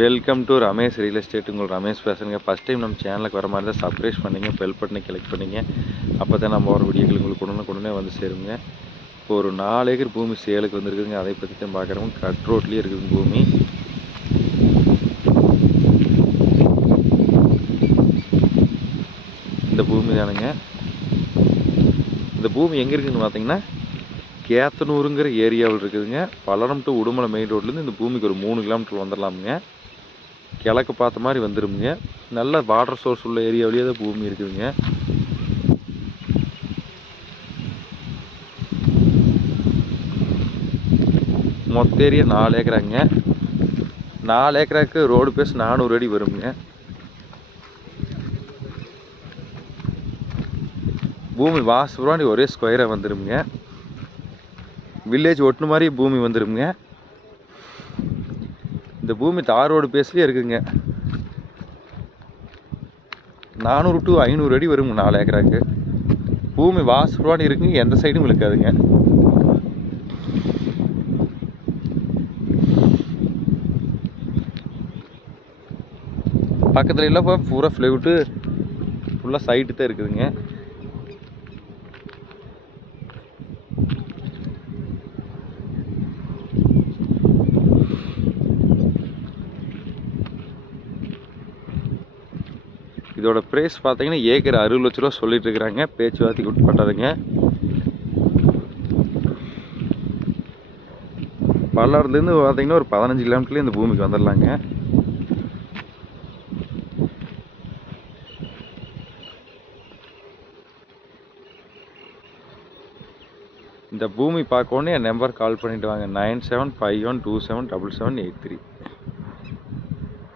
Welcome to Ramesh real estate. உங்கள் ரமேஷ் பேசுகிறேங்க. First time நம்ம சேனலுக்கு வர மாதிரி தான் சப்ஸ்கிரைப் பண்ணிங்க, பெல் பட்டனை கிளிக் பண்ணிங்க. அப்போ தான் நம்ம ஒரு வீடியோக்கள் உங்களுக்கு உடனே வந்து சேருங்க. இப்போ ஒரு 4 ஏக்கர் பூமி சேலுக்கு வந்துருக்குதுங்க. அதை பற்றி தான் பார்க்குறோம். கட் ரோட்லேயே இருக்குது பூமி. இந்த பூமி தானுங்க. இந்த பூமி எங்கே இருக்குதுன்னு பார்த்தீங்கன்னா கேத்தனூருங்கிற ஏரியாவில் இருக்குதுங்க. பல்லடம் டு உடுமலை மெயின் ரோட்லேருந்து இந்த பூமிக்கு ஒரு 3 கிலோமீட்டர் வந்துடலாமுங்க. கிழக்கு பார்த்த மாதிரி வந்துடுங்க. நல்ல வாட்டர் சோர்ஸ் உள்ள ஏரியாவிலேயே தான் பூமி இருக்குதுங்க. மொத்த ஏரியா 4 ஏக்கராங்க. 4 ஏக்கராக்கு ரோடு பேஸ் 400 அடி வருங்க. பூமி வாசப்படி ஒரே ஸ்கொயராக வந்துடுங்க. வில்லேஜ் ஒட்டுன மாதிரி பூமி வந்துடுங்க. இந்த பூமி தார் ரோடு பேஸ்லேயே இருக்குங்க. 400 to 500 அடி வருங்க 4 ஏக்கராக்கு. பூமி வாசப்படி இருக்குங்க, எந்த சைடும் இழுக்காதுங்க. பக்கத்தில் எல்லாம் பூரா ஃப்ளைவுட்டு ஃபுல்லாக சைட்டு தான் இருக்குதுங்க. இதோட ப்ரைஸ் பார்த்தீங்கன்னா ஏக்கர் 60 லட்ச ரூபா சொல்லிட்டு இருக்கிறாங்க. பேச்சுவார்த்தைக்கு உட்பட்டதுங்க. பல்லடத்துலேருந்து பார்த்தீங்கன்னா ஒரு 15 கிலோமீட்டர்லேயே இந்த பூமிக்கு வந்துடலாங்க. இந்த பூமி பார்க்கணுன்னு என் நம்பர் கால் பண்ணிவிட்டு வாங்க. 9751277783.